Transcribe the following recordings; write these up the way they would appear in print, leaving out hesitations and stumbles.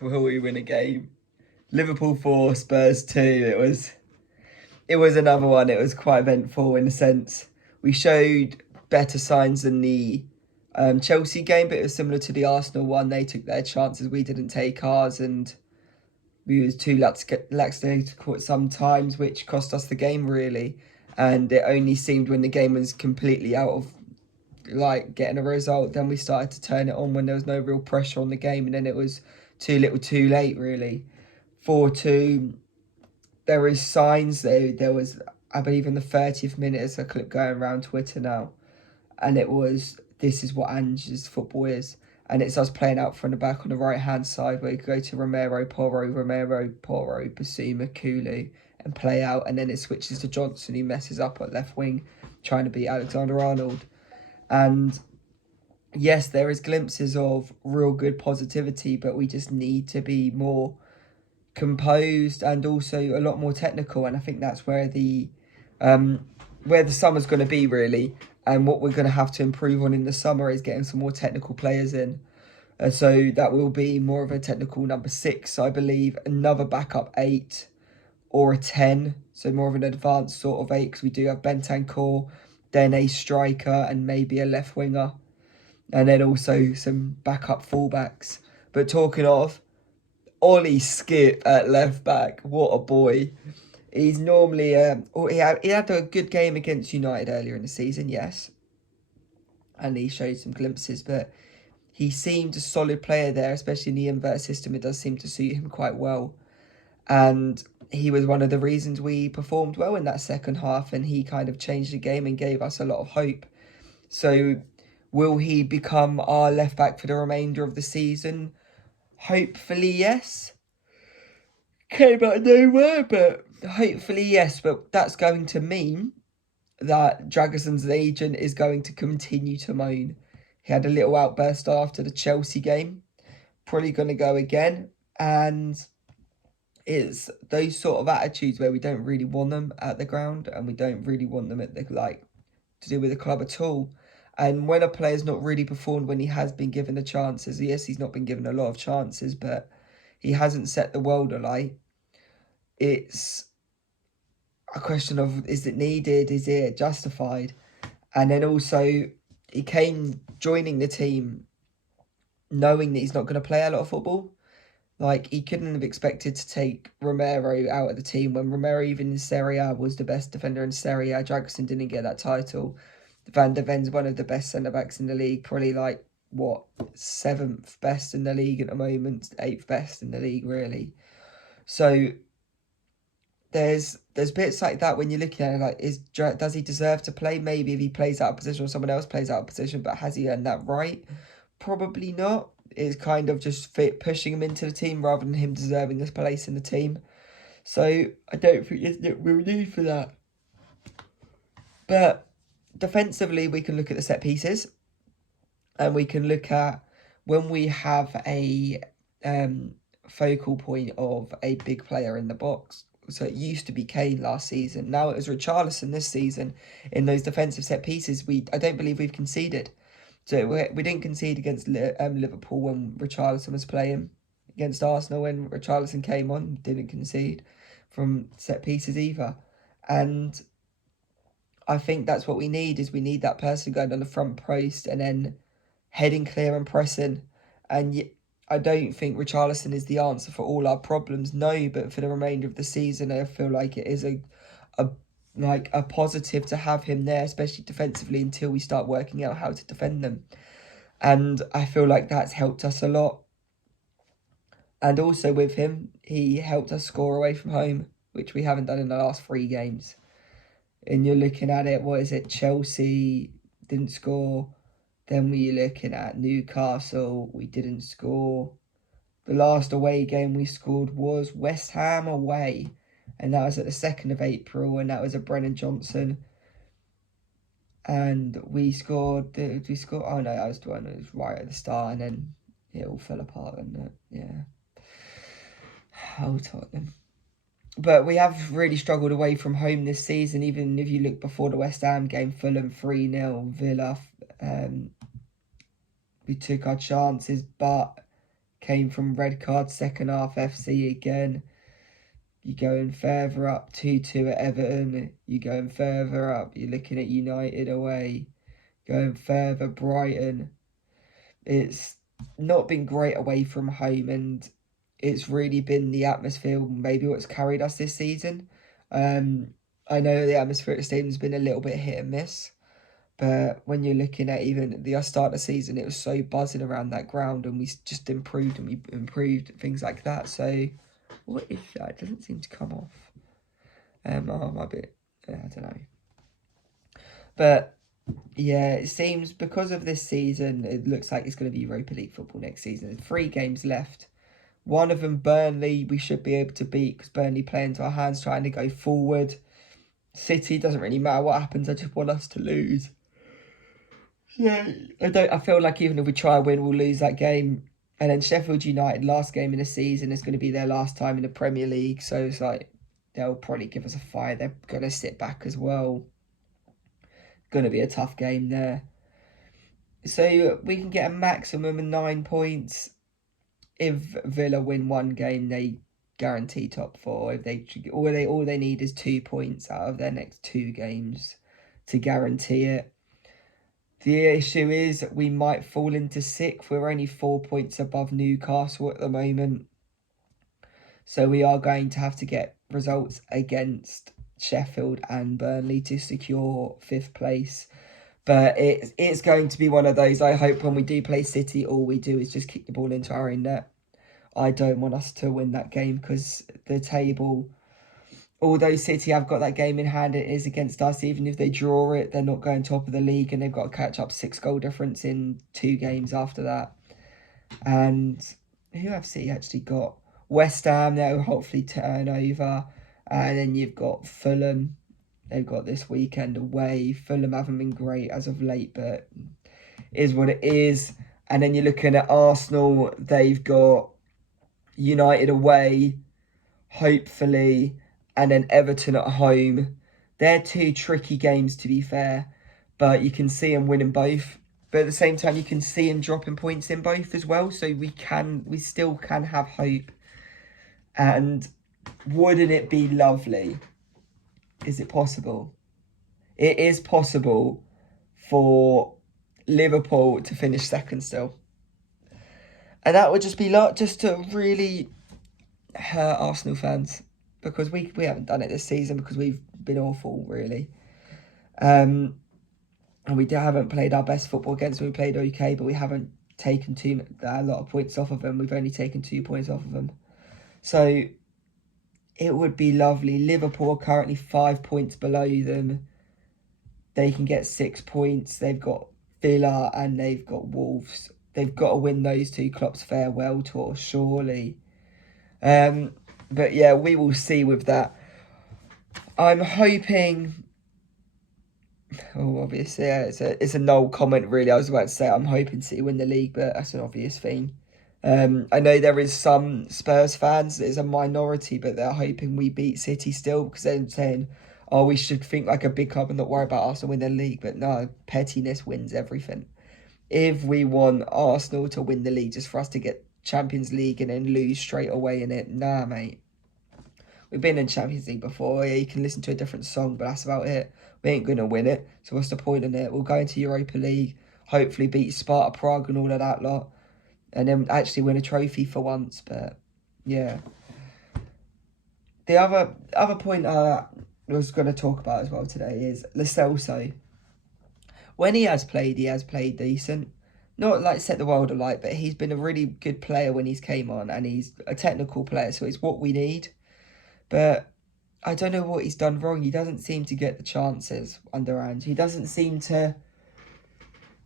Will we win a game? Liverpool 4, Spurs 2. It was another one. It was quite eventful in a sense. We showed better signs than the Chelsea game, but it was similar to the Arsenal one. They took their chances, we didn't take ours, and we was too lackadaisical at some times, which cost us the game really. And it only seemed when the game was completely out of getting a result, then we started to turn it on when there was no real pressure on the game, and then it was too little, too late really. 4-2. There is signs though. There was, I believe, in the 30th minute, there's a clip going around Twitter now, and it was, this is what Ange's football is. And it's us playing out from the back on the right hand side where you go to Romero, Porro, Basuma, Kulu, and play out, and then it switches to Johnson, who messes up at left wing, trying to beat Alexander Arnold. And yes, there is glimpses of real good positivity, but we just need to be more composed and also a lot more technical. And I think that's where the summer's going to be really, and what we're going to have to improve on in the summer is getting some more technical players in. So that will be more of a technical number 6, I believe, another backup 8 or a 10, so more of an advanced sort of 8, because we do have Bentancur, then a striker and maybe a left winger, and then also some backup fullbacks. But talking of, Ollie Skipp at left back, what a boy. He's normally, he had a good game against United earlier in the season, yes, and he showed some glimpses, but he seemed a solid player there, especially in the invert system. It does seem to suit him quite well. And he was one of the reasons we performed well in that second half, and he kind of changed the game and gave us a lot of hope. So will he become our left back for the remainder of the season? Hopefully, yes. Came out of nowhere, but hopefully, yes. But that's going to mean that Dragason's agent is going to continue to moan. He had a little outburst after the Chelsea game. Probably going to go again. And it's those sort of attitudes where we don't really want them at the ground, and we don't really want them at the to do with the club at all. And when a player's not really performed when he has been given the chances, yes, he's not been given a lot of chances, but he hasn't set the world alight. It's a question of, is it needed? Is it justified? And then also, he came joining the team knowing that he's not going to play a lot of football. He couldn't have expected to take Romero out of the team when Romero, even in Serie A, was the best defender in Serie A. Dragusin didn't get that title. Van der Ven's one of the best centre-backs in the league, probably 7th best in the league at the moment, 8th best in the league, really. So there's bits like that when you're looking at it, does he deserve to play? Maybe if he plays out of position or someone else plays out of position, but has he earned that right? Probably not. It's kind of just pushing him into the team rather than him deserving his place in the team. So I don't think there's real need for that. But defensively, we can look at the set pieces, and we can look at when we have a focal point of a big player in the box. So it used to be Kane last season. Now it was Richarlison this season. In those defensive set pieces, I don't believe we've conceded. So we didn't concede against Liverpool when Richarlison was playing. Against Arsenal when Richarlison came on, didn't concede from set pieces either. And I think that's what we need, is we need that person going on the front post and then heading clear and pressing. And I don't think Richarlison is the answer for all our problems, no, but for the remainder of the season, I feel like it is a positive to have him there, especially defensively, until we start working out how to defend them. And I feel like that's helped us a lot. And also with him, he helped us score away from home, which we haven't done in the last 3 games. And you're looking at it, what is it? Chelsea didn't score. Then we're looking at Newcastle, we didn't score. The last away game we scored was West Ham away, and that was at the 2nd of April, and that was a Brennan Johnson. And we scored, did we score? Oh no, that was the one that was right at the start, and then it all fell apart, and yeah. Oh, Tottenham. But we have really struggled away from home this season, even if you look before the West Ham game, Fulham 3-0, Villa, we took our chances, but came from red card second half FC again. You're going further up, 2-2 at Everton. You're going further up. You're looking at United away. Going further, Brighton. It's not been great away from home, and it's really been the atmosphere maybe what's carried us this season. I know the atmosphere at the stadium's been a little bit hit and miss, but when you're looking at even the start of the season, it was so buzzing around that ground, and we just improved and we improved things like that. So, what is that? It doesn't seem to come off. I might be, I don't know. But yeah, it seems because of this season, it looks like it's going to be Europa League football next season. There's 3 games left. One of them, Burnley, we should be able to beat because Burnley play into our hands trying to go forward. City, doesn't really matter what happens. I just want us to lose. Yeah, I feel like even if we try and win, we'll lose that game. And then Sheffield United, last game in the season, is going to be their last time in the Premier League. So it's like they'll probably give us a fight. They're going to sit back as well. Going to be a tough game there. So we can get a maximum of 9 points. If Villa win one game, they guarantee top 4. If they all they need is 2 points out of their next 2 games to guarantee it. The issue is we might fall into 6th. We're only 4 points above Newcastle at the moment. So we are going to have to get results against Sheffield and Burnley to secure 5th place. But it's going to be one of those. I hope when we do play City, all we do is just kick the ball into our own net. I don't want us to win that game because the table, although City have got that game in hand, it is against us. Even if they draw it, they're not going top of the league and they've got to catch up 6 goal difference in 2 games after that. And who have City actually got? West Ham, they'll hopefully turn over. And then you've got Fulham. They've got this weekend away. Fulham haven't been great as of late, but it is what it is. And then you're looking at Arsenal. They've got United away, hopefully, and then Everton at home. They're 2 tricky games, to be fair, but you can see them winning both. But at the same time, you can see them dropping points in both as well. So we still can have hope. And wouldn't it be lovely? Is it possible? It is possible for Liverpool to finish second still. And that would just be just to really hurt Arsenal fans. Because we haven't done it this season because we've been awful, really. And we haven't played our best football against them. We played okay, but we haven't taken a lot of points off of them. We've only taken 2 points off of them. So it would be lovely. Liverpool are currently 5 points below them. They can get 6 points. They've got Villa and they've got Wolves. They've got to win those 2. Klopp's farewell tour, surely. But yeah, we will see with that. I'm hoping. Oh, obviously, yeah, it's a null comment, really. I was about to say I'm hoping City win the league, but that's an obvious thing. I know there is some Spurs fans, there's a minority, but they're hoping we beat City still because they're saying, oh, we should think like a big club and not worry about Arsenal win the league. But no, pettiness wins everything. If we want Arsenal to win the league just for us to get Champions League and then lose straight away in it, nah, mate. We've been in Champions League before. Yeah, you can listen to a different song, but that's about it. We ain't going to win it. So what's the point in it? We'll go into Europa League, hopefully beat Sparta Prague and all of that lot, and then actually win a trophy for once. But yeah. The other point I was going to talk about as well today is Lo Celso. When he has played decent. Not like set the world alight, but he's been a really good player when he's came on, and he's a technical player, so it's what we need. But I don't know what he's done wrong. He doesn't seem to get the chances under Ange. He doesn't seem to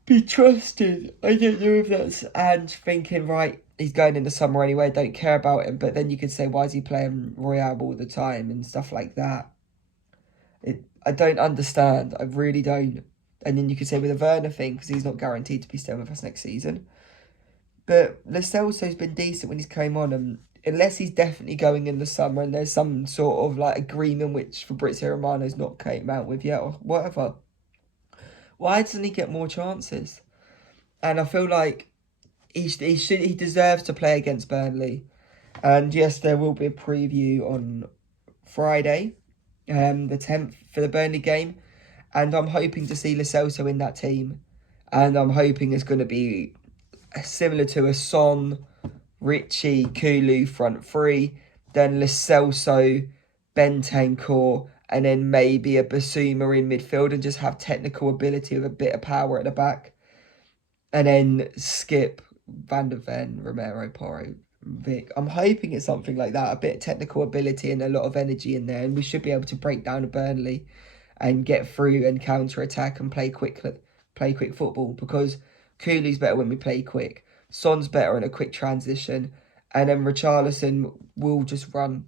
be trusted. I don't know if that's Ange thinking, right, he's going in the summer anyway, don't care about him. But then you could say, why is he playing Royale all the time and stuff like that? I don't understand. I really don't. And then you could say with the Werner thing, because he's not guaranteed to be staying with us next season. But Lo Celso's been decent when he's came on, and unless he's definitely going in the summer and there's some sort of like agreement which Fabrizio Romano's not came out with yet or whatever, why doesn't he get more chances? And I feel like he deserves to play against Burnley. And yes, there will be a preview on Friday, the 10th, for the Burnley game. And I'm hoping to see Lo Celso in that team. And I'm hoping it's going to be similar to a Son, Richie, Kulu front three, then Lo Celso, Bentancur, and then maybe a Basuma in midfield, and just have technical ability with a bit of power at the back. And then Skipp, Van der Ven, Romero, Porro, Vic. I'm hoping it's something like that. A bit of technical ability and a lot of energy in there. And we should be able to break down a Burnley and get through and counter-attack and play quick football. Because Kulu's better when we play quick. Son's better in a quick transition. And then Richarlison will just run,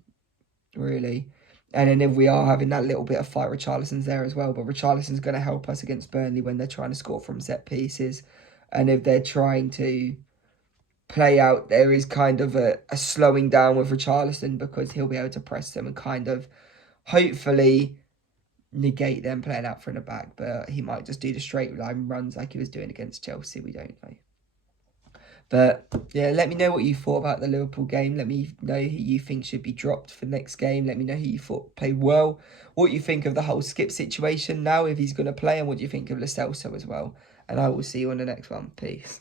really. And then if we are having that little bit of fight, Richarlison's there as well. But Richarlison's going to help us against Burnley when they're trying to score from set pieces. And if they're trying to play out, there is kind of a slowing down with Richarlison, because he'll be able to press them and kind of hopefully negate them playing out from the back. But he might just do the straight line runs like he was doing against Chelsea. We don't know. But yeah, let me know what you thought about the Liverpool game. Let me know who you think should be dropped for next game. Let me know who you thought played well. What you think of the whole Skipp situation now, if he's going to play, and what do you think of Lo Celso as well. And I will see you on the next one. Peace.